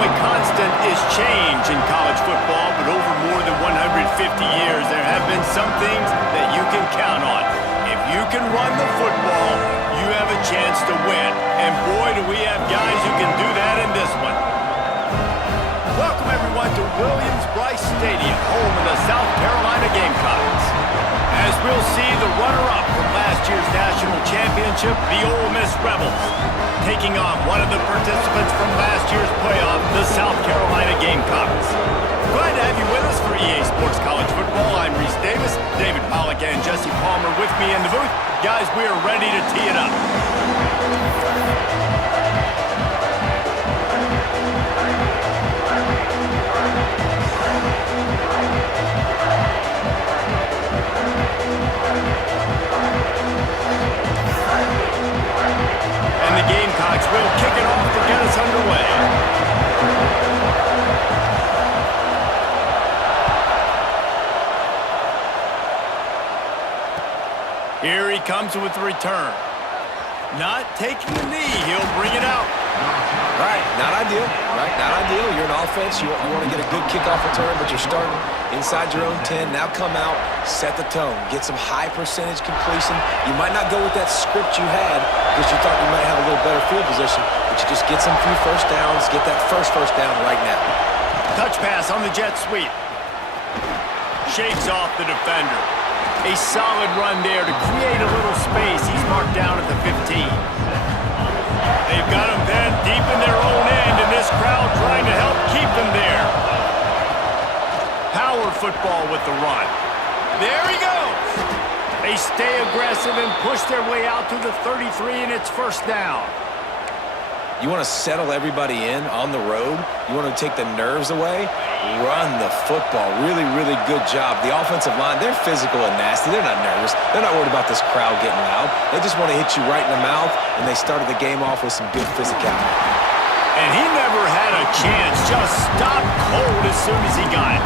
only constant is change in college football, but over more than 150 years, there have been some things that you can count on. If you can run the football, you have a chance to win. And boy, do we have guys who can do that in this one. Welcome, everyone, to Williams-Brice Stadium, home of the South Carolina Gamecocks. As we'll see the runner-up from last year's national championship, the Ole Miss Rebels, taking on one of the participants from last year's playoff, the South Carolina Gamecocks. Glad to have you with us for EA Sports College Football. I'm Reese Davis, David Pollack and Jesse Palmer with me in the booth. Guys, we are ready to tee it up. And the Gamecocks will kick it off to get us underway. Here he comes with the return. Not taking the knee. He'll bring it out. Right, not ideal. Right, not ideal. You're an offense. You want to get a good kickoff return, but you're starting inside your own 10. Now come out, set the tone. Get some high percentage completion. You might not go with that script you had because you thought you might have a little better field position, but you just get some few first downs. Get that first down right now. Touch pass on the jet sweep. Shakes off the defender. A solid run there to create a little space. He's marked down at the 15. They've got him then deep in their own end, and this crowd trying to help keep them there. Power football with the run. There he goes. They stay aggressive and push their way out to the 33, and it's first down. You want to settle everybody in on the road. You want to take the nerves away. Run the football. Really, really good job. The offensive line, they're physical and nasty. They're not nervous. They're not worried about this crowd getting loud. They just want to hit you right in the mouth, and they started the game off with some good physicality. And he never had a chance. Just stopped cold as soon as he got it.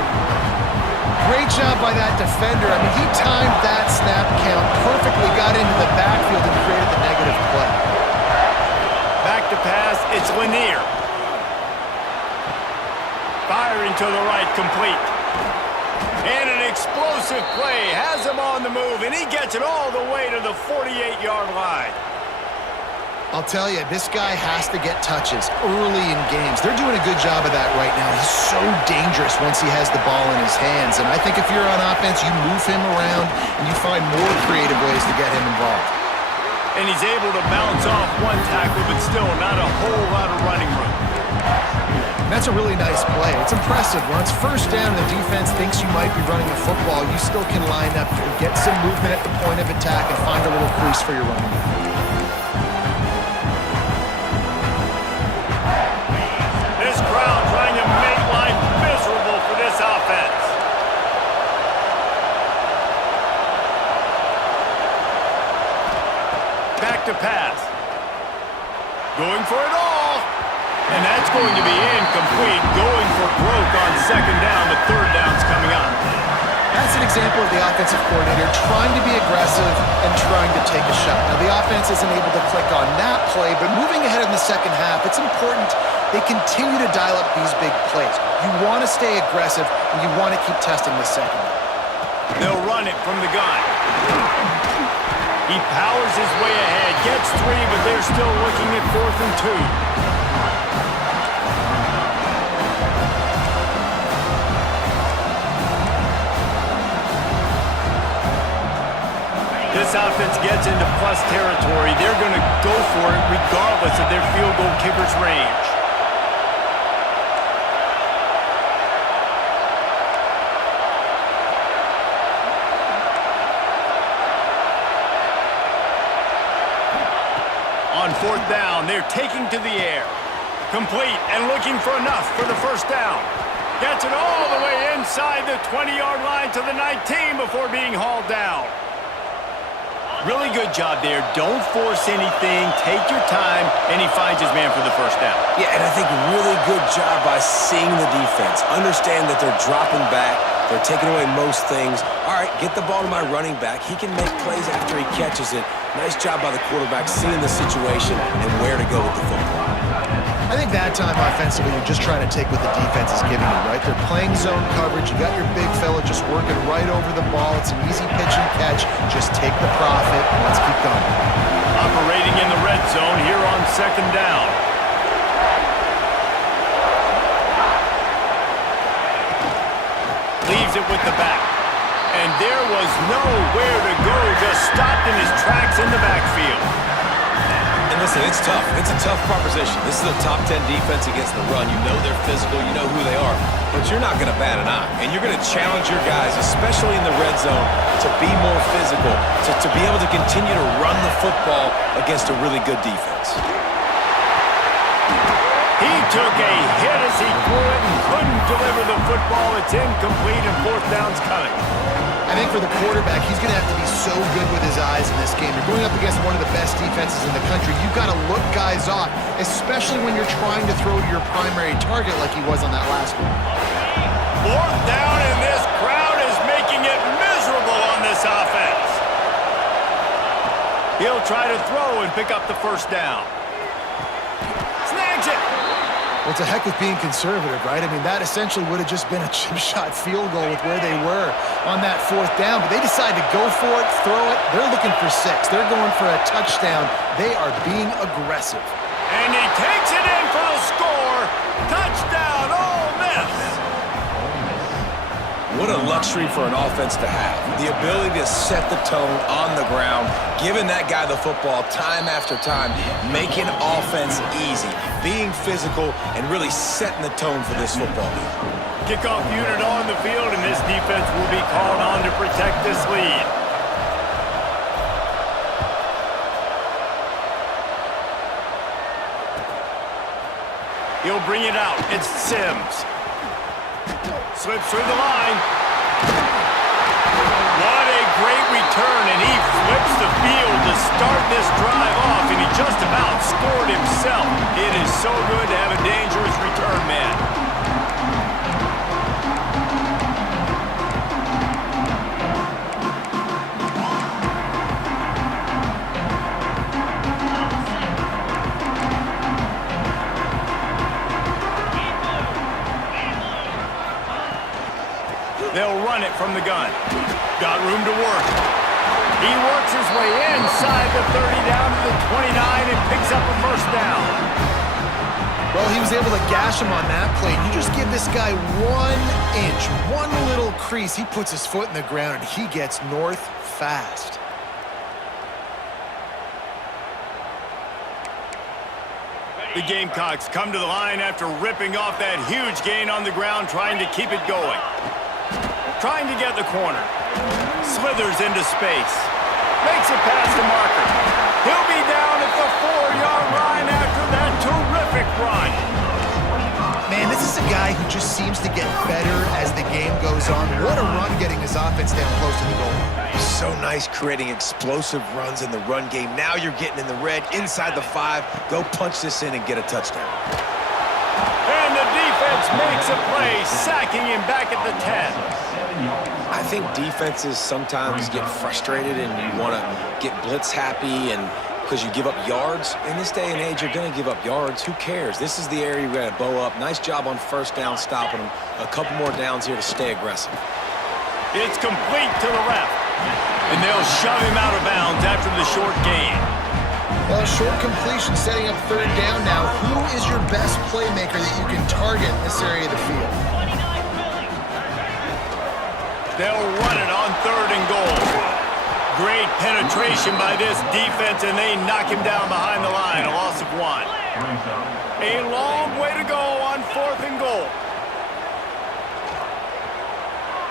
Great job by that defender. I mean, he timed that snap count perfectly, got into the backfield and created the negative play. Back to pass, it's Lanier. Firing to the right, complete. And an explosive play, has him on the move, and he gets it all the way to the 48-yard line. I'll tell you, this guy has to get touches early in games. They're doing a good job of that right now. He's so dangerous once he has the ball in his hands. And I think if you're on offense, you move him around and you find more creative ways to get him involved. And he's able to bounce off one tackle, but still not a whole lot of running room. That's a really nice play. It's impressive. When it's first down and the defense thinks you might be running the football, you still can line up and get some movement at the point of attack and find a little crease for your running back. This crowd trying to make life miserable for this offense. Back to pass. Going for it all. And that's going to be incomplete. Going for broke on second down. The third down's coming up. That's an example of the offensive coordinator trying to be aggressive and trying to take a shot. Now, the offense isn't able to click on that play, but moving ahead in the second half, it's important they continue to dial up these big plays. You want to stay aggressive, and you want to keep testing the second. They'll run it from the gun. He powers his way ahead, gets 3, but they're still looking at 4th and 2. This offense gets into plus territory. They're going to go for it regardless of their field goal kicker's range. On 4th down, they're taking to the air. Complete and looking for enough for the first down. Gets it all the way inside the 20-yard line to the 19 before being hauled down. Really good job there. Don't force anything. Take your time, and he finds his man for the first down. Yeah, and I think really good job by seeing the defense. Understand that they're dropping back. They're taking away most things. All right, get the ball to my running back. He can make plays after he catches it. Nice job by the quarterback seeing the situation and where to go with the football. I I think that time offensively, you're just trying to take what the defense is giving you, right? They're playing zone coverage. You got your big fella just working right over the ball. It's an easy pitch and catch. Just take the profit and let's keep going. Operating in the red zone here on second down. Leaves it with the back. And there was nowhere to go. Just stopped in his tracks in the backfield. And listen, it's tough. It's a tough proposition. This is a top 10 defense against the run. You know they're physical. You know who they are. But you're not going to bat an eye. And you're going to challenge your guys, especially in the red zone, to be more physical, to be able to continue to run the football against a really good defense. He took a hit as he threw it and couldn't deliver the football. It's incomplete and fourth down's coming. I think for the quarterback, he's going to have to be so good with his eyes in this game. You're going up against one of the best defenses in the country. You've got to look guys off, especially when you're trying to throw to your primary target like he was on that last one. Fourth down, and this crowd is making it miserable on this offense. He'll try to throw and pick up the first down. Snags it. Well, it's a heck with being conservative, right? I mean, that essentially would have just been a chip shot field goal with where they were on that fourth down. But they decided to go for it, throw it. They're looking for 6. They're going for a touchdown. They are being aggressive. And he takes it in for the score. Touchdown, Ole Miss. What a luxury for an offense to have. The ability to set the tone on the ground, giving that guy the football time after time, making offense easy, being physical, and really setting the tone for this football game. Kickoff unit on the field, and this defense will be called on to protect this lead. He'll bring it out. It's Sims. Slips through the line. What a great return, and he flips the field to start this drive off, and he just about scored himself. It is so good to have a dangerous return man. They'll run it from the gun. Got room to work. He works his way inside the 30 down to the 29 and picks up a first down. Well, he was able to gash him on that play. You just give this guy 1 inch, one little crease. He puts his foot in the ground and he gets north fast. The Gamecocks come to the line after ripping off that huge gain on the ground, trying to keep it going. Trying to get the corner. Slithers into space. Makes it past the marker. He'll be down at the 4-yard line after that terrific run. Man, this is a guy who just seems to get better as the game goes on. What a run getting his offense down close to the goal. So nice creating explosive runs in the run game. Now you're getting in the red, inside the 5. Go punch this in and get a touchdown. And the defense makes a play, sacking him back at the 10. I think defenses sometimes get frustrated and you want to get blitz happy and because you give up yards. In this day and age, you're going to give up yards. Who cares? This is the area you got to bow up. Nice job on first down, stopping them. A couple more downs here to stay aggressive. It's complete to the left. And they'll shove him out of bounds after the short gain. Well, short completion setting up third down now. Who is your best playmaker that you can target in this area of the field? They'll run it on 3rd and goal. Great penetration by this defense, and they knock him down behind the line. A loss of 1. A long way to go on 4th and goal.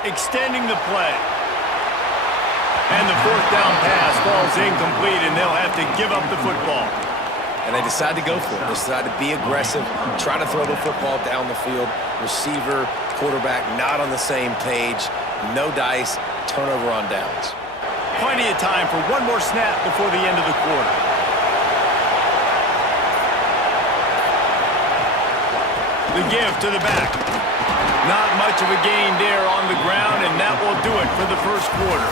Extending the play. And the 4th down pass falls incomplete, and they'll have to give up the football. And they decide to go for it. They decide to be aggressive, try to throw the football down the field. Receiver, quarterback not on the same page. No dice, turnover on downs. Plenty of time for one more snap before the end of the quarter. The give to the back. Not much of a gain there on the ground, and that will do it for the first quarter.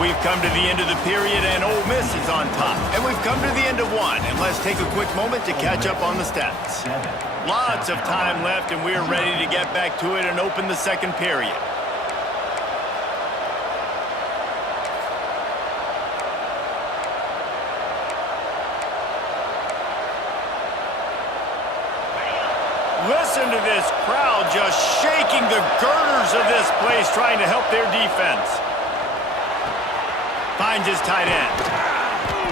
We've come to the end of the period, and Ole Miss is on top. And we've come to the end of one. And let's take a quick moment to catch up on the stats. Lots of time left, and we're ready to get back to it and open the second period. Listen to this crowd just shaking the girders of this place, trying to help their defense. Finds his tight end.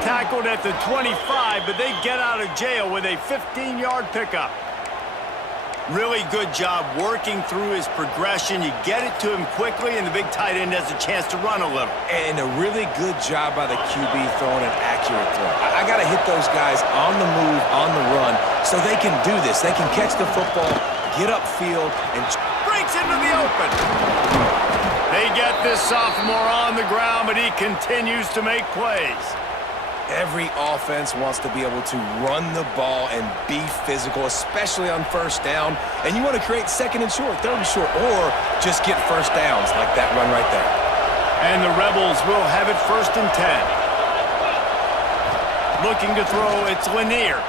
Tackled at the 25, but they get out of jail with a 15-yard pickup. Really good job working through his progression. You get it to him quickly, and the big tight end has a chance to run a little. And a really good job by the QB throwing an accurate throw. I got to hit those guys on the move, on the run, so they can do this. They can catch the football, get upfield, and breaks into the open. They get this sophomore on the ground, but he continues to make plays. Every offense wants to be able to run the ball and be physical, especially on first down. And you want to create second and short, third and short, or just get first downs like that run right there. And the Rebels will have it 1st and 10. Looking to throw, it's Lanier.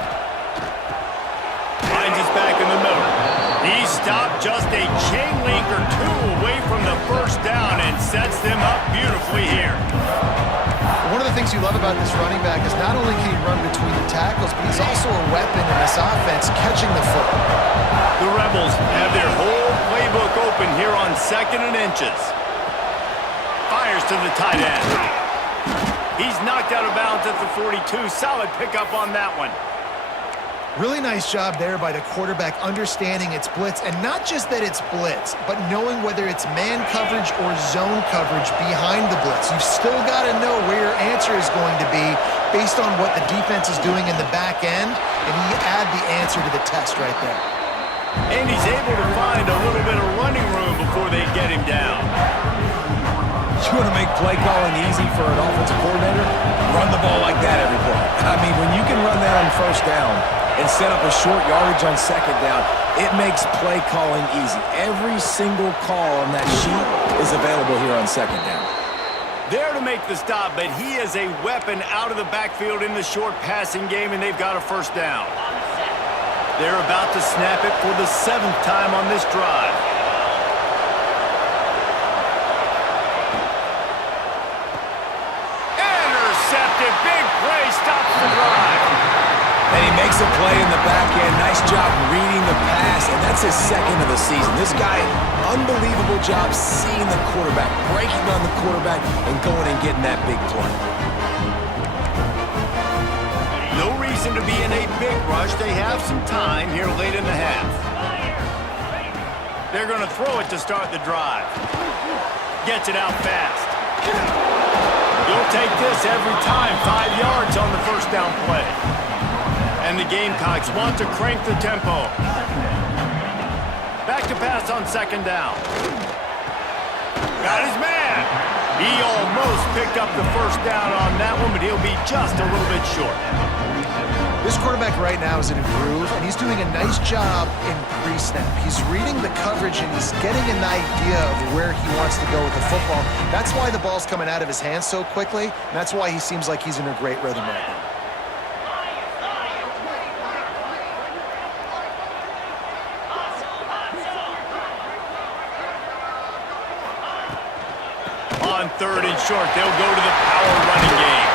Finds his back in the middle. He stopped just a chain link or two away from the first down and sets them up beautifully here. One of the things you love about this running back is not only can he run between the tackles, but he's also a weapon in this offense catching the football. The Rebels have their whole playbook open here on 2nd and inches. Fires to the tight end. He's knocked out of bounds at the 42. Solid pickup on that one. Really nice job there by the quarterback understanding it's blitz, and not just that it's blitz, but knowing whether it's man coverage or zone coverage behind the blitz. You've still got to know where your answer is going to be based on what the defense is doing in the back end, and you add the answer to the test right there. And he's able to find a little bit of running room before they get him down. You want to make play calling easy for an offensive coordinator? Run the ball like that every play. I mean, when you can run that on first down and set up a short yardage on second down, it makes play calling easy. Every single call on that sheet is available here on second down. There to make the stop, but he is a weapon out of the backfield in the short passing game, and they've got a first down. They're about to snap it for the 7th time on this drive. Intercepted, big play, stops the drive. And he makes a play in the back end. Nice job reading the pass, and that's his 2nd of the season. This guy, unbelievable job seeing the quarterback, breaking on the quarterback, and going and getting that big play. No reason to be in a big rush. They have some time here late in the half. They're going to throw it to start the drive. Gets it out fast. You'll take this every time. 5 yards on the first down play. And the Gamecocks want to crank the tempo. Back to pass on 2nd down. Got his man. He almost picked up the first down on that one, but he'll be just a little bit short. This quarterback right now is in a groove, and he's doing a nice job in pre-snap. He's reading the coverage, and he's getting an idea of where he wants to go with the football. That's why the ball's coming out of his hands so quickly, and that's why he seems like he's in a great rhythm right now. On 3rd and short, they'll go to the power running game.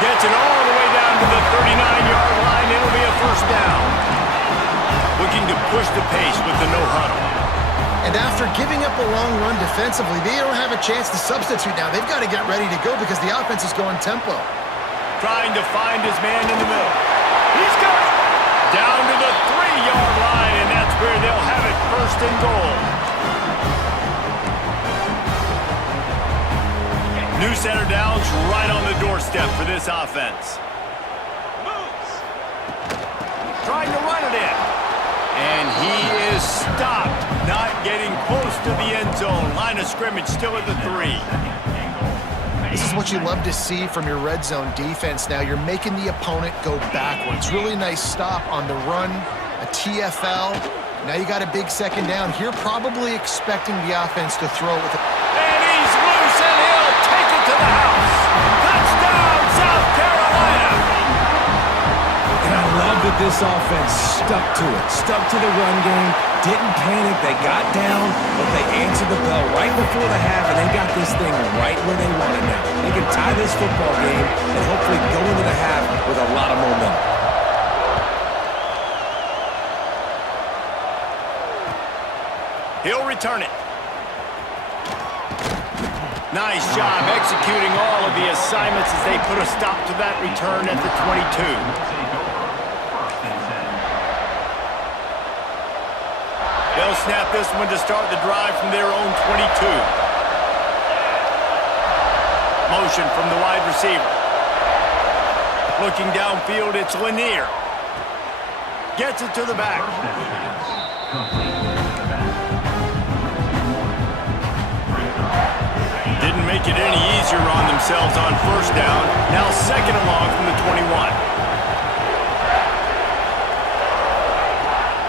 Gets it all the way down to the 39-yard line. It'll be a first down. Looking to push the pace with the no huddle. And after giving up a long run defensively, they don't have a chance to substitute now. They've got to get ready to go because the offense is going tempo. Trying to find his man in the middle. He's got it. Down to the 3-yard line, and that's where they'll have it 1st and goal. New center downs right on the doorstep for this offense. Trying to run it in. And he is stopped. Not getting close to the end zone. Line of scrimmage still at the 3. This is what you love to see from your red zone defense now. You're making the opponent go backwards. Really nice stop on the run, a TFL. Now you got a big 2nd down. Here probably expecting the offense to throw with it. And he's loose, and he'll take it to the house. this offense stuck to it, stuck to the run game, didn't panic. They got down, but they answered the bell right before the half, and they got this thing right where they want it now. They can tie this football game and hopefully go into the half with a lot of momentum. He'll return it. Nice job executing all of the assignments as they put a stop to that return at the 22. They'll snap this one to start the drive from their own 22. Motion from the wide receiver. Looking downfield, it's Lanier. Gets it to the back. Didn't make it any easier on themselves on first down. Now second and long from the 21.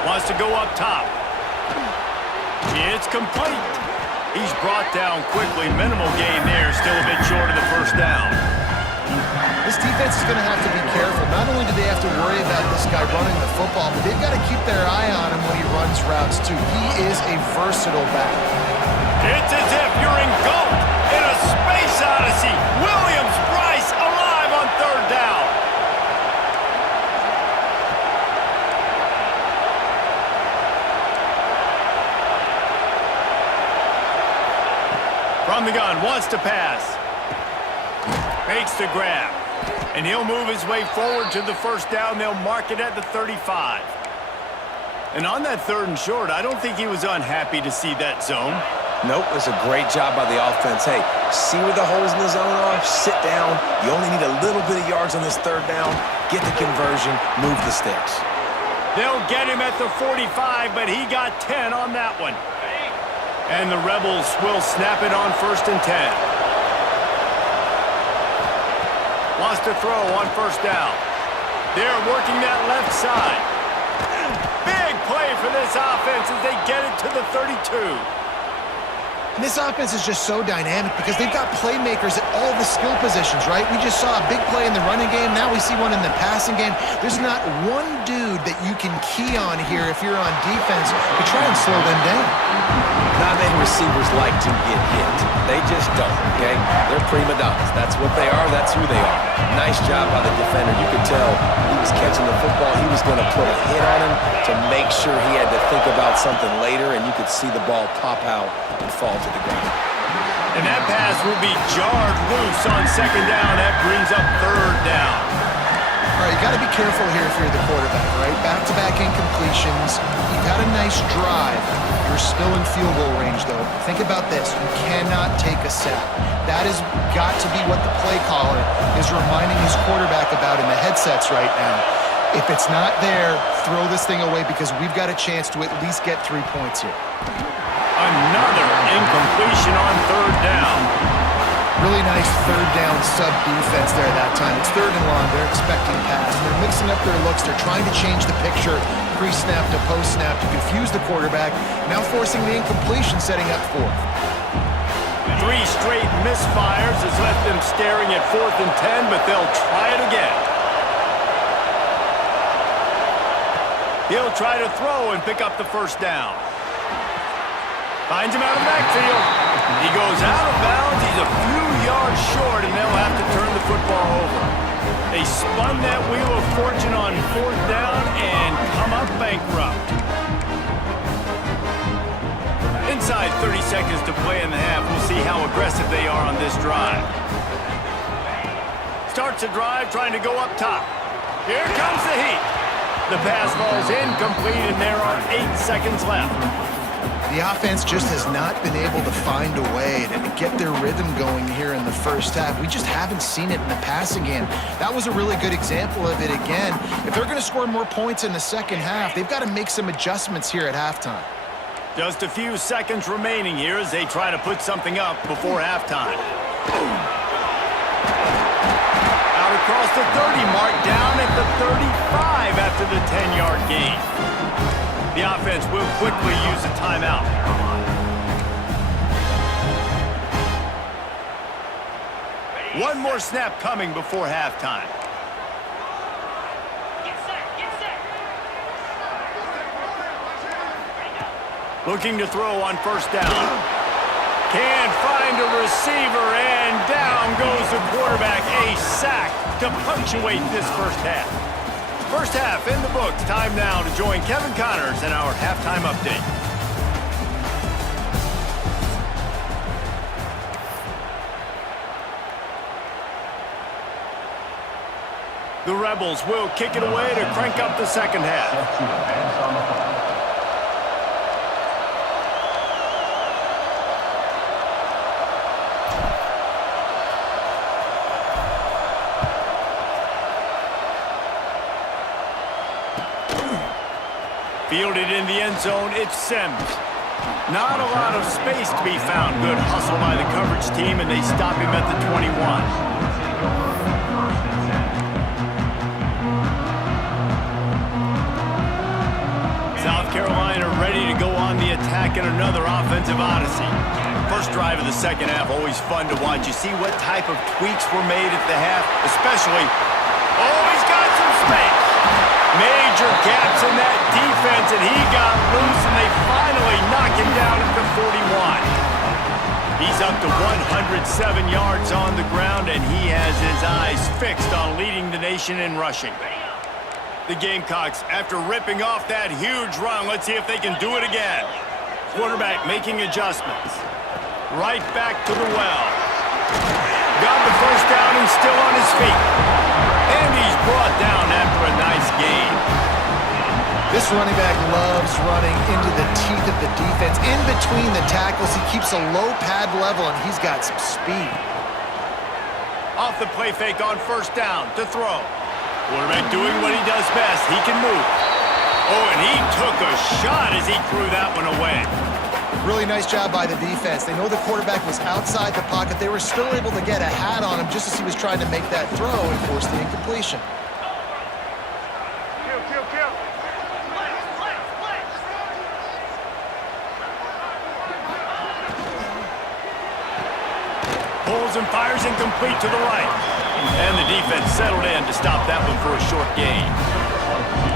Wants to go up top. It's complete. He's brought down quickly. Minimal gain there. Still a bit short of the first down. This defense is going to have to be careful. Not only do they have to worry about this guy running the football, but they've got to keep their eye on him when he runs routes too. He is a versatile back. It's as if you're in GOAT in a space odyssey. Williams-Brice alive on third down. From the gun, wants to pass. Makes the grab. And he'll move his way forward to the first down. They'll mark it at the 35. And on that third and short, I don't think he was unhappy to see that zone. Nope, it was a great job by the offense. Hey, see where the holes in the zone are? Sit down. You only need a little bit of yards on this third down. Get the conversion. Move the sticks. They'll get him at the 45, but he got 10 on that one. And the Rebels will snap it on 1st and 10. Wants to throw on first down. They're working that left side. Big play for this offense as they get it to the 32. And this offense is just so dynamic because they've got playmakers at all the skill positions, right? We just saw a big play in the running game. Now we see one in the passing game. There's not one dude that you can key on here if you're on defense to try and slow them down. Not many receivers like to get hit. They just don't, okay? They're prima donnas. That's what they are. That's who they are. Nice job by the defender. You could tell he was catching the football. He was going to put a hit on him to make sure he had to think about something later, and you could see the ball pop out and fall to the ground. And that pass will be jarred loose on second down. That brings up third down. All right, you got to be careful here if you're the quarterback, right? Back-to-back incompletions. You've got a nice drive. You're still in field goal range, though. Think about this. You cannot take a sack. That has got to be what the play caller is reminding his quarterback about in the headsets right now. If it's not there, throw this thing away because we've got a chance to at least get 3 points here. Another incompletion on third down. Really nice third down sub-defense there that time. It's third and long. They're expecting pass. They're mixing up their looks. They're trying to change the picture pre-snap to post-snap to confuse the quarterback. Now forcing the incompletion, setting up fourth. 3 straight misfires has left them staring at 4th and 10, but they'll try it again. He'll try to throw and pick up the first down. Finds him out of the backfield. He goes out of bounds. He's a few yards short, and they'll have to turn the football over. They spun that wheel of fortune on 4th down and come up bankrupt. Inside 30 seconds to play in the half. We'll see how aggressive they are on this drive. Starts a drive trying to go up top. Here comes the heat. The pass falls incomplete, and there are 8 seconds left. The offense just has not been able to find a way to get their rhythm going here in the first half. We just haven't seen it in the passing game. That was a really good example of it again. If they're going to score more points in the second half, they've got to make some adjustments here at halftime. Just a few seconds remaining here as they try to put something up before halftime. Out across the 30 mark, down at the 35 after the 10-yard gain. The offense will quickly use a timeout. One more snap coming before halftime. Get set, get set. Looking to throw on first down. Can't find a receiver, and down goes the quarterback. A sack to punctuate this first half. First half in the books. Time now to join Kevin Connors in our halftime update. The Rebels will kick it away to crank up the second half. Fielded in the end zone, it's Sims. Not a lot of space to be found. Good hustle by the coverage team, and they stop him at the 21. South Carolina ready to go on the attack in another offensive odyssey. First drive of the second half, always fun to watch. You see what type of tweaks were made at the half, especially, oh, he's got some space. Major gaps in that defense, and he got loose, and they finally knock him down at the 41. He's up to 107 yards on the ground, and he has his eyes fixed on leading the nation in rushing. The Gamecocks, after ripping off that huge run, let's see if they can do it again. Quarterback making adjustments. Right back to the well. Got the first down and still on his feet. And he's brought down after a nice gain. This running back loves running into the teeth of the defense. In between the tackles, he keeps a low pad level, and he's got some speed. Off the play fake on first down to throw. Quarterback doing what he does best. He can move. Oh, and he took a shot as he threw that one away. Really nice job by the defense. They know the quarterback was outside the pocket. They were still able to get a hat on him just as he was trying to make that throw and force the incompletion. Pulls and fires incomplete to the right. And the defense settled in to stop that one for a short gain.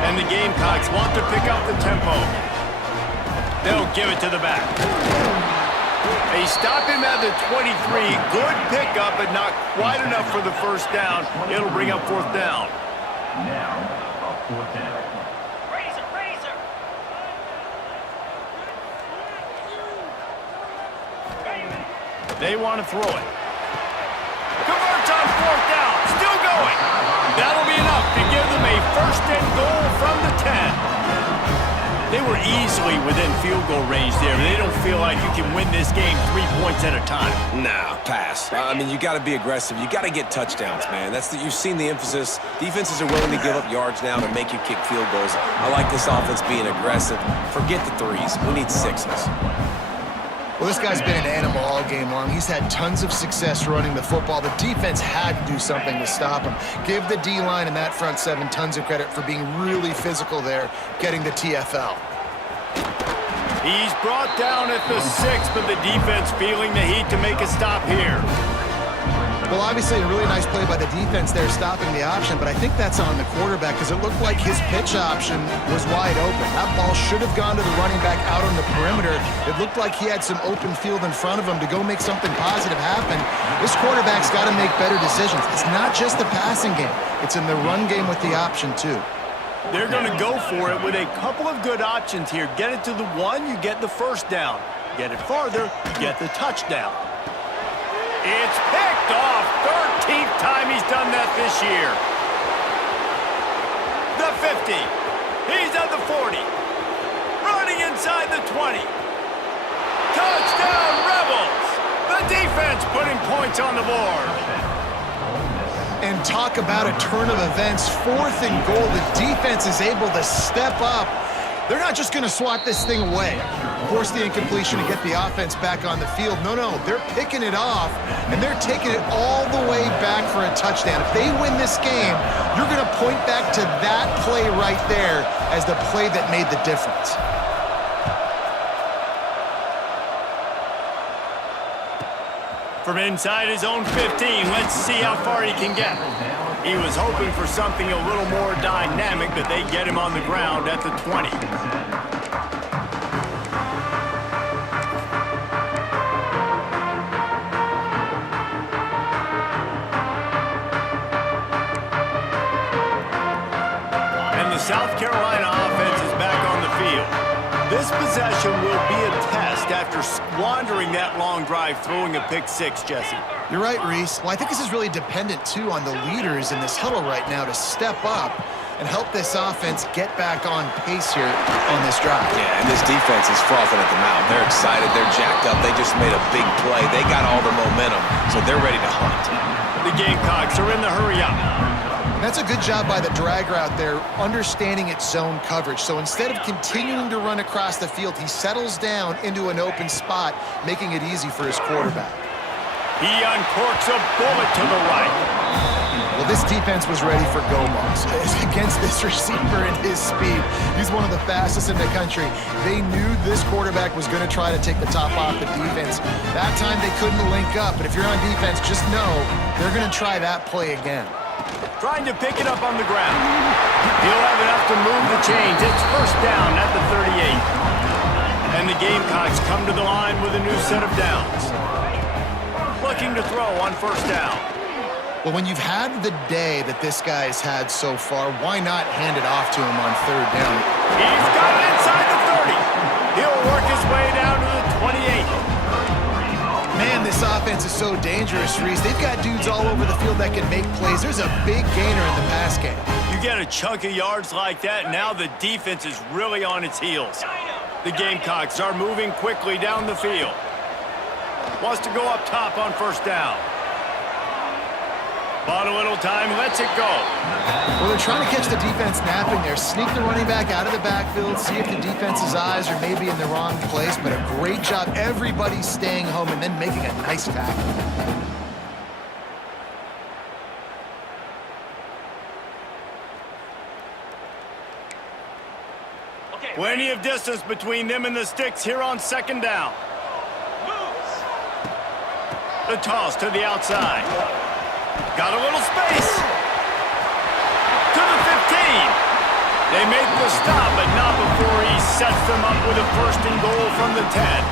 And the Gamecocks want to pick up the tempo. They'll give it to the back. They stop him at the 23. Good pickup, but not quite enough for the first down. It'll bring up fourth down. Now, fourth down. Razor. They want to throw it. Converts on fourth down. Still going. That'll be enough to give them a first and goal from the 10. They were easily within field goal range there. They don't feel like you can win this game 3 points at a time. Nah, pass. I mean, you got to be aggressive. You got to get touchdowns, man. You've seen the emphasis. Defenses are willing to give up yards now to make you kick field goals. I like this offense being aggressive. Forget the threes. We need sixes. Well, this guy's been an animal all game long. He's had tons of success running the football. The defense had to do something to stop him. Give the D-line and that front seven tons of credit for being really physical there, getting the TFL. He's brought down at the 6, but the defense feeling the heat to make a stop here. Well, obviously a really nice play by the defense there stopping the option, but I think that's on the quarterback because it looked like his pitch option was wide open. That ball should have gone to the running back out on the perimeter. It looked like he had some open field in front of him to go make something positive happen. This quarterback's got to make better decisions. It's not just the passing game. It's in the run game with the option, too. They're going to go for it with a couple of good options here. Get it to the 1, you get the first down. Get it farther, you get the touchdown. It's picked off. 13th time he's done that this year. The 50. He's at the 40. Running inside the 20. Touchdown, Rebels. The defense putting points on the board. And talk about a turn of events. 4th and goal. The defense is able to step up. They're not just going to swat this thing away, force the incompletion and get the offense back on the field. No, they're picking it off, and they're taking it all the way back for a touchdown. If they win this game, you're going to point back to that play right there as the play that made the difference. From inside his own 15, let's see how far he can get. He was hoping for something a little more dynamic, but they get him on the ground at the 20. North Carolina offense is back on the field. This possession will be a test after squandering that long drive throwing a pick six, Jesse. You're right, Reese. Well, I think this is really dependent, too, on the leaders in this huddle right now to step up and help this offense get back on pace here on this drive. Yeah, and this defense is frothing at the mouth. They're excited. They're jacked up. They just made a big play. They got all the momentum, so they're ready to hunt. The Gamecocks are in the hurry-up. That's a good job by the drag route there, understanding its zone coverage. So instead of continuing to run across the field, he settles down into an open spot, making it easy for his quarterback. He uncorks a bullet to the right. Well, this defense was ready for go-balls against this receiver and his speed. He's one of the fastest in the country. They knew this quarterback was going to try to take the top off the defense. That time they couldn't link up, but if you're on defense, just know they're going to try that play again. Trying to pick it up on the ground. He'll have enough to move the chains. It's first down at the 38. And the Gamecocks come to the line with a new set of downs. Looking to throw on first down. Well, when you've had the day that this guy has had so far, why not hand it off to him on third down? He's got it inside the 30. He'll work his way down to the 28. Man, this offense is so dangerous, Reese. They've got dudes all over the field that can make plays. There's a big gainer in the pass game. You get a chunk of yards like that, now the defense is really on its heels. The Gamecocks are moving quickly down the field. Wants to go up top on first down. Bought a little time, lets it go. Well, they're trying to catch the defense napping there. Sneak the running back out of the backfield, see if the defense's eyes are maybe in the wrong place, but a great job. Everybody's staying home and then making a nice tackle. Plenty of distance between them and the sticks here on second down. The toss to the outside. Got a little space. To the 15. They make the stop, but not before he sets them up with a first and goal from the 10.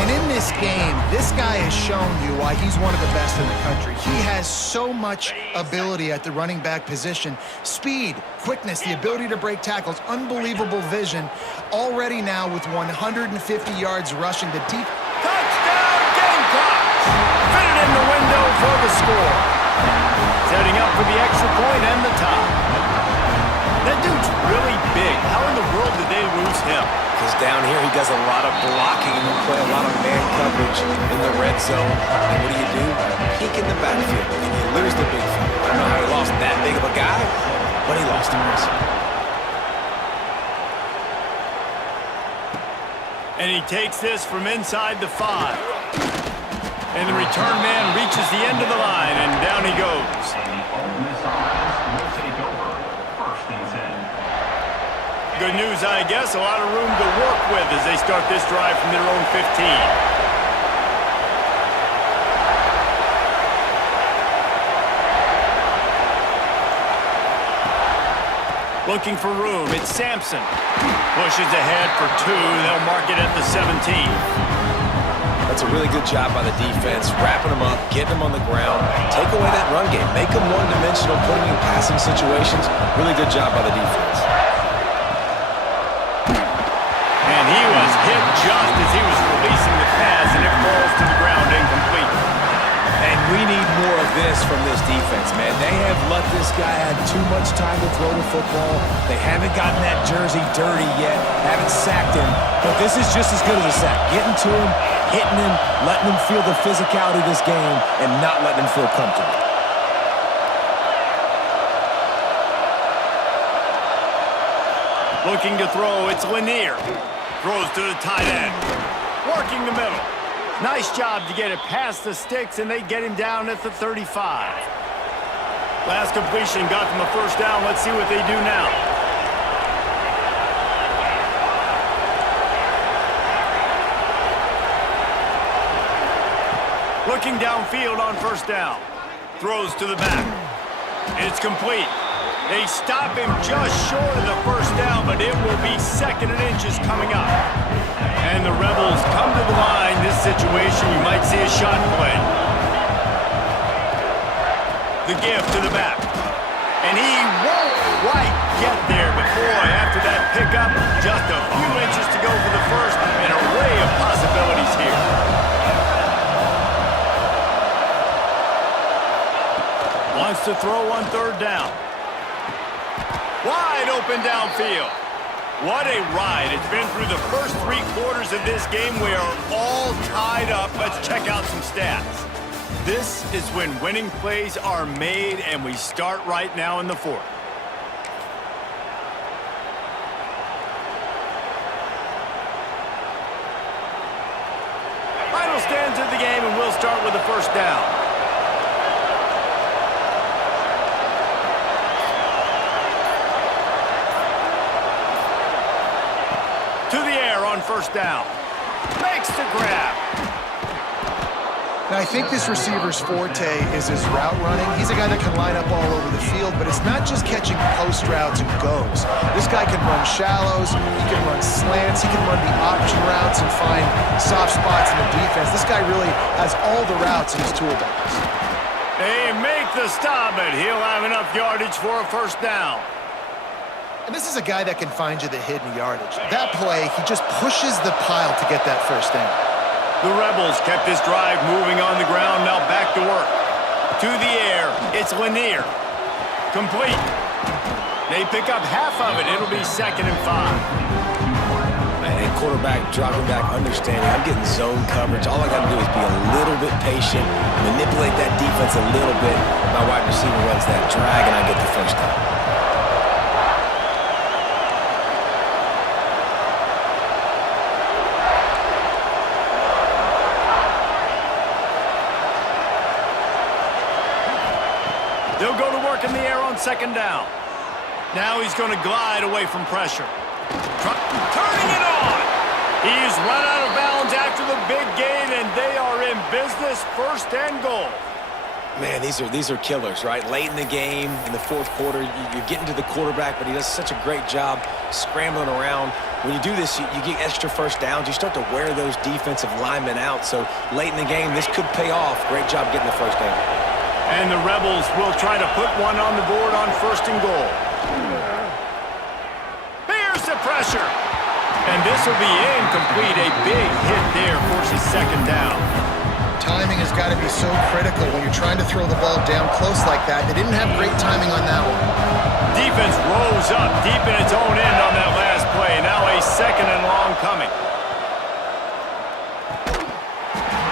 And in this game, this guy has shown you why he's one of the best in the country. He has so much ability at the running back position. Speed, quickness, the ability to break tackles, unbelievable vision. Already now with 150 yards rushing, the deep... Touchdown, Gamecocks! Fit it in the window for the score. Setting up for the extra point and the top. That dude's really big. How in the world did they lose him? Because down here he does a lot of blocking and will play a lot of man coverage in the red zone. And what do? Peek in the backfield, and you lose the big field. I don't know how he lost that big of a guy, but he lost him. And he takes this from inside the 5. And the return man reaches the end of the line, and down he goes. Good news, I guess. A lot of room to work with as they start this drive from their own 15. Looking for room. It's Sampson. Pushes ahead for 2. They'll mark it at the 17. That's a really good job by the defense, wrapping them up, getting them on the ground, take away that run game, make them one-dimensional, putting them in passing situations. Really good job by the defense. And he was hit just as he was releasing the pass, and it falls to the ground incomplete. And we need more of this from this defense, man. They have let this guy have too much time to throw the football. They haven't gotten that jersey dirty yet, haven't sacked him. But this is just as good as a sack. Getting to him, hitting him, letting him feel the physicality of this game, and not letting him feel comfortable. Looking to throw, it's Lanier. Throws to the tight end. Working the middle. Nice job to get it past the sticks, and they get him down at the 35. Last completion got them a first down. Let's see what they do now. Looking downfield on first down. Throws to the back. It's complete. They stop him just short of the first down, but it will be second and inches coming up. And the Rebels come to the line. This situation, you might see a shot play. The give to the back. And he won't quite get there, but boy, after that pickup, just a few inches to go for the first, an array of possibilities here. Wants to throw on third down. Wide open downfield. What a ride. It's been through the first 3 quarters of this game. We are all tied up. Let's check out some stats. This is when winning plays are made, and we start right now in the 4th. Final stands of the game, and we'll start with the first down. To the air on first down. Makes the grab. Now, I think this receiver's forte is his route running. He's a guy that can line up all over the field, but it's not just catching post routes and goes. This guy can run shallows, he can run slants, he can run the option routes and find soft spots in the defense. This guy really has all the routes in his toolbox. They make the stop, but he'll have enough yardage for a first down. And this is a guy that can find you the hidden yardage. That play, he just pushes the pile to get that first down. The Rebels kept this drive moving on the ground, now back to work. To the air, it's Lanier. Complete. They pick up half of it. It'll be 2nd and 5. And quarterback dropping back, understanding I'm getting zone coverage. All I got to do is be a little bit patient, manipulate that defense a little bit. My wide receiver runs that drag, and I get the first down. They'll go to work in the air on 2nd down. Now he's going to glide away from pressure. Turning it on. He's run out of bounds after the big gain, and they are in business, 1st and goal. Man, these are killers, right? Late in the game, in the 4th quarter, you're getting to the quarterback, but he does such a great job scrambling around. When you do this, you get extra first downs. You start to wear those defensive linemen out. So late in the game, this could pay off. Great job getting the first down. And the Rebels will try to put one on the board on 1st and goal. Here's the pressure. And this will be incomplete. A big hit there forces 2nd down. Timing has got to be so critical when you're trying to throw the ball down close like that. They didn't have great timing on that one. Defense rose up deep in its own end on that last play. Now a 2nd and long coming.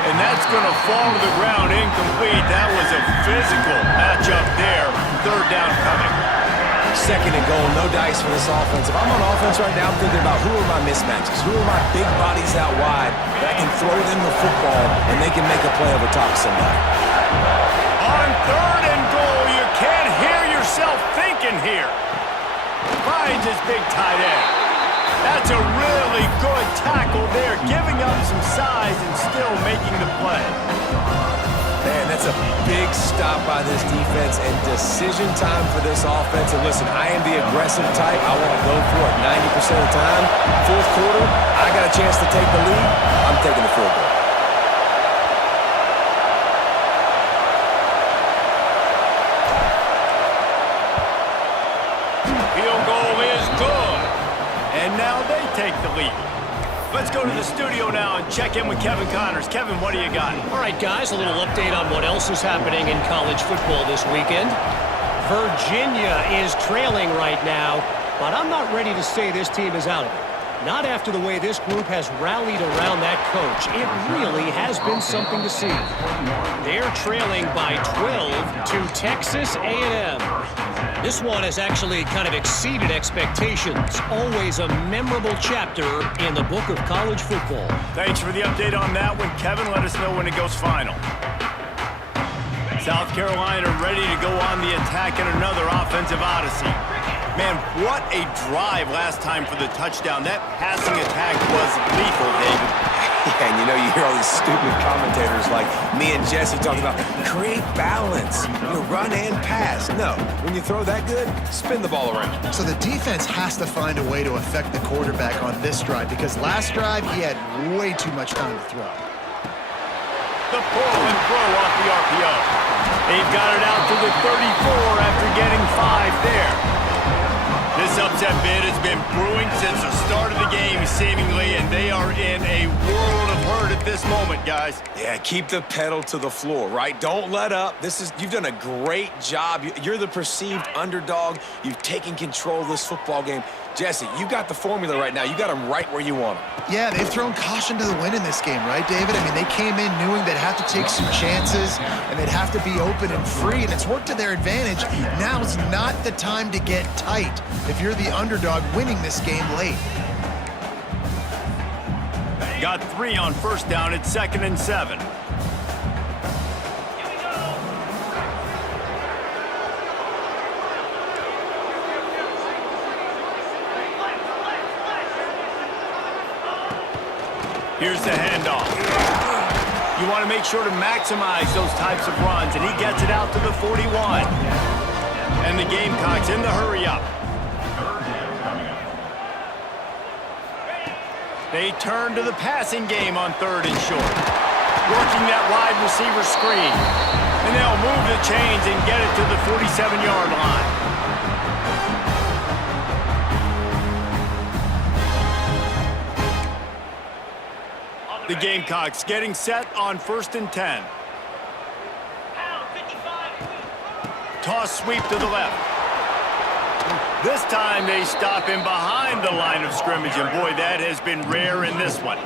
And that's going to fall to the ground incomplete. That was a physical matchup there. 3rd down coming. 2nd and goal, no dice for this offense. If I'm on offense right now, I'm thinking about who are my mismatches? Who are my big bodies out wide that I can throw them the football and they can make a play over top of somebody? On 3rd and goal, you can't hear yourself thinking here. Finds his big tight end. That's a really good tackle there, giving up some size and still making the play. Man, that's a big stop by this defense and decision time for this offense. And listen, I am the aggressive type. I want to go for it 90% of the time. 4th quarter, I got a chance to take the lead. I'm taking the field goal. Field goal is good. And now they take the lead. Let's go to the studio now and check in with Kevin Connors. Kevin, what do you got? All right, guys, a little update on what else is happening in college football this weekend. Virginia is trailing right now, but I'm not ready to say this team is out of it. Not after the way this group has rallied around that coach. It really has been something to see. They're trailing by 12 to Texas A&M. This one has actually kind of exceeded expectations. Always a memorable chapter in the book of college football. Thanks for the update on that one, Kevin. Let us know when it goes final. South Carolina ready to go on the attack in another offensive odyssey. Man, what a drive last time for the touchdown. That passing attack was lethal, David. Yeah, and you know, you hear all these stupid commentators like me and Jesse talking about create balance, run and pass. No, when you throw that good, spin the ball around. So the defense has to find a way to affect the quarterback on this drive because last drive he had way too much time to throw. The pull and throw off the RPO. They've got it out to the 34 after getting 5 there. This upset bid has been brewing since the start of the game, seemingly, and they are in a world of hurt at this moment, guys. Yeah, keep the pedal to the floor, right? Don't let up. You've done a great job. You're the perceived underdog. You've taken control of this football game. Jesse, you got the formula right now. You got them right where you want them. Yeah, they've thrown caution to the wind in this game, right, David? I mean, they came in knowing they'd have to take some chances and they'd have to be open and free, and it's worked to their advantage. Now is not the time to get tight if you're the underdog winning this game late. Got 3 on first down. It's 2nd and 7. Here's the handoff. You want to make sure to maximize those types of runs, and he gets it out to the 41. And the Gamecocks in the hurry-up. They turn to the passing game on 3rd and short. Working that wide receiver screen. And they'll move the chains and get it to the 47-yard line. The Gamecocks getting set on 1st and 10. Toss sweep to the left. This time they stop him behind the line of scrimmage, and boy, that has been rare in this one.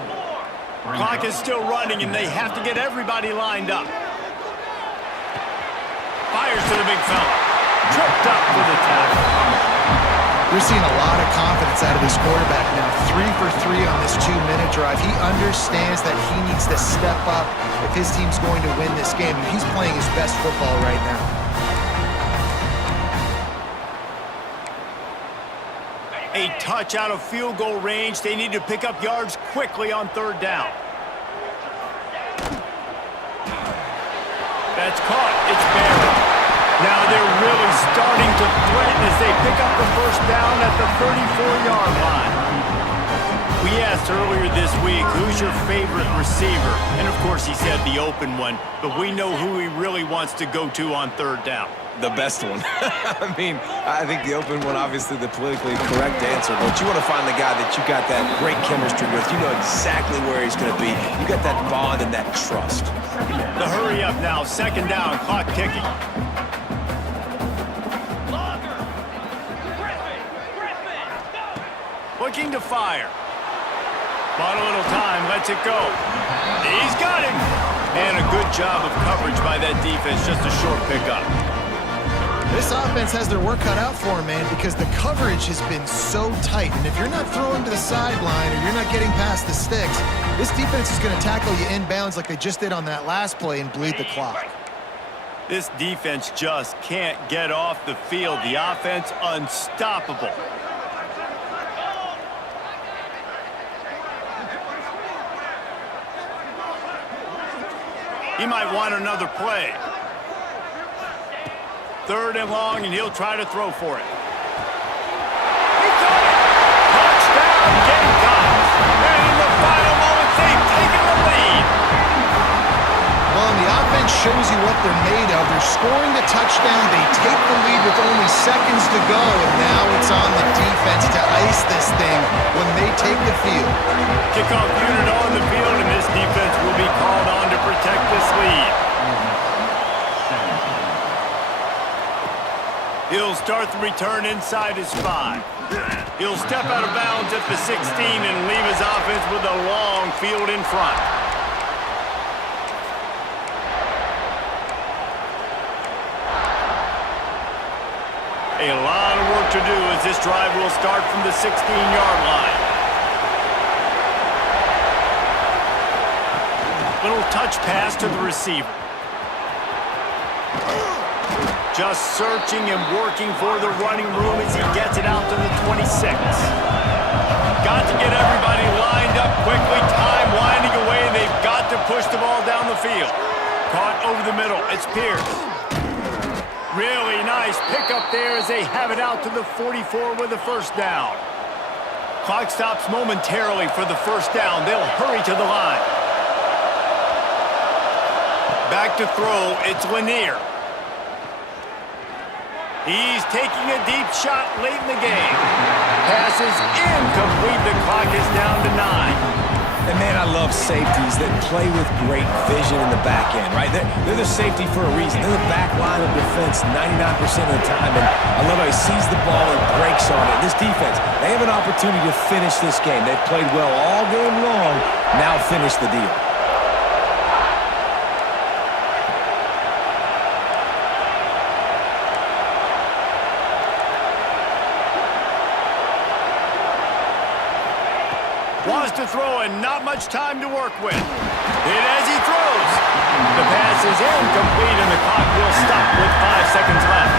Clock is still running, and they have to get everybody lined up. Fires to the big fella. Tripped up for the tackle. You're seeing a lot of confidence out of this quarterback now. 3 for 3 on this 2-minute drive. He understands that he needs to step up if his team's going to win this game. He's playing his best football right now. A touch out of field goal range. They need to pick up yards quickly on 3rd down. That's caught. It's buried. Now they're really starting to threaten as they pick up the first down at the 34-yard line. We asked earlier this week, who's your favorite receiver? And of course he said the open one, but we know who he really wants to go to on 3rd down. The best one. I mean, I think the open one, obviously the politically correct answer, but you want to find the guy that you got that great chemistry with. You know exactly where he's going to be. You got that bond and that trust. The hurry up now, 2nd down, clock ticking. Looking to fire. Bought a little time, lets it go. He's got him. And a good job of coverage by that defense, just a short pickup. This offense has their work cut out for them, man, because the coverage has been so tight. And if you're not throwing to the sideline or you're not getting past the sticks, this defense is going to tackle you inbounds like they just did on that last play and bleed the clock. This defense just can't get off the field. The offense unstoppable. He might want another play. 3rd and long, and he'll try to throw for it. He caught it! Touchdown, Gamecocks! And in the final moments, they've taken the lead. Well, and the offense shows you what they're made of. They're scoring the touchdown. They take the lead with only seconds to go, and now it's on the defense to ice this thing when they take the field. Kickoff unit on the field, and this defense will be called on to protect this lead. He'll start the return inside his 5. He'll step out of bounds at the 16 and leave his offense with a long field in front. A lot of work to do as this drive will start from the 16-yard line. Little touch pass to the receiver. Just searching and working for the running room as he gets it out to the 26. Got to get everybody lined up quickly. Time winding away, and they've got to push the ball down the field. Caught over the middle. It's Pierce. Really nice pickup there as they have it out to the 44 with a first down. Clock stops momentarily for the first down. They'll hurry to the line. Back to throw. It's Lanier. He's taking a deep shot late in the game. Pass is incomplete. The clock is down to 9. And, man, I love safeties that play with great vision in the back end, right? They're the safety for a reason. They're the back line of defense 99% of the time, and I love how he sees the ball and breaks on it. This defense, they have an opportunity to finish this game. They've played well all game long. Now finish the deal. Wants to throw and not much time to work with. Hit as he throws. The pass is incomplete and the clock will stop with 5 seconds left.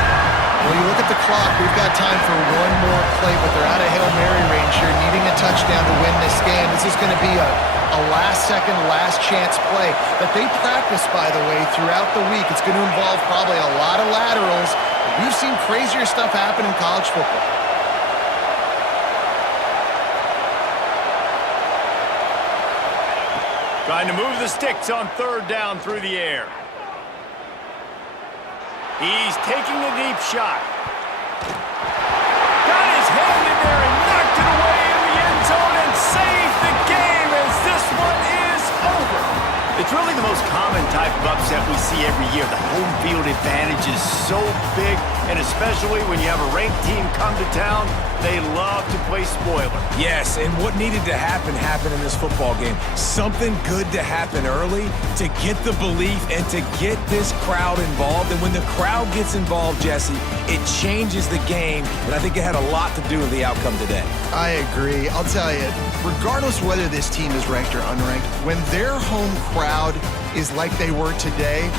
Well, you look at the clock, we've got time for one more play, but they're out of Hail Mary range here, needing a touchdown to win this game. This is going to be a last-second, last-chance play that they practice, by the way, throughout the week. It's going to involve probably a lot of laterals. We've seen crazier stuff happen in college football. Trying to move the sticks on 3rd down through the air. He's taking a deep shot. Got his hand in there and knocked it away in the end zone and saved the game as this one is over. It's really the most common type of upset we see every year. The home field advantage is so big, and especially when you have a ranked team come to town, they love to play spoiler. Yes, and what needed to happen happened in this football game. Something good to happen early to get the belief and to get this crowd involved. And when the crowd gets involved, Jesse, it changes the game, and I think it had a lot to do with the outcome today. I agree. I'll tell you, regardless whether this team is ranked or unranked, when their home crowd is like they were today,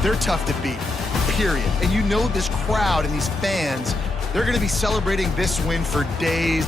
they're tough to beat, period. And you know this crowd and these fans, they're going to be celebrating this win for days.